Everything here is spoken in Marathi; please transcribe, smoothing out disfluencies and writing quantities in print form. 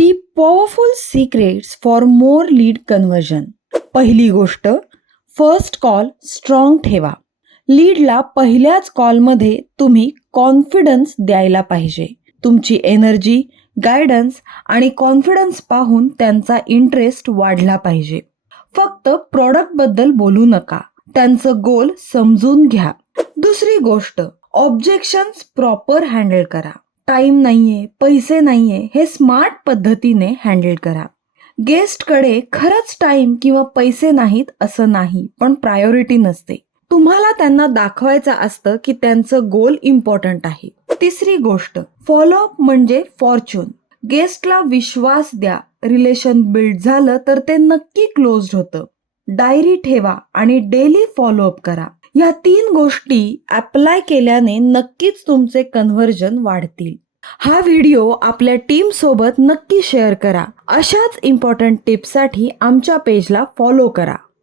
3 powerful secrets for more lead conversion. पहिली गोष्ट, फर्स्ट कॉल स्ट्रॉंग ठेवा. लीडला पहिल्याच कॉलमध्ये तुम्ही कॉन्फिडन्स द्यायला पाहिजे. तुमची एनर्जी, गायडन्स आणि कॉन्फिडन्स पाहून त्यांचा इंटरेस्ट वाढला पाहिजे. फक्त प्रॉडक्टबद्दल बोलू नका, त्यांचं गोल समजून घ्या. दुसरी गोष्ट, ऑब्जेक्शन्स प्रॉपर हँडल करा. टाइम नाहीये, पैसे नाहीये हे स्मार्ट पद्धतीने हँडल करा. गेस्टकडे खरंच टाइम किंवा पैसे नाहीत असं नाही, पण प्रायोरिटी नसते. तुम्हाला त्यांना दाखवायचं असतं की त्यांचं गोल इम्पॉर्टंट आहे. तिसरी गोष्ट, फॉलोअप म्हणजे फॉर्च्यून. गेस्टला विश्वास द्या. रिलेशन बिल्ड झालं तर ते नक्की क्लोज्ड होतं. डायरी ठेवा आणि डेली फॉलोअप करा. या 3 गोष्टी अप्लाय केल्याने नक्कीच तुमचे कन्व्हर्जन वाढतील. हा व्हिडिओ आपल्या टीम सोबत नक्की शेअर करा. अशाच इम्पॉर्टंट टिप्ससाठी आमच्या पेजला फॉलो करा.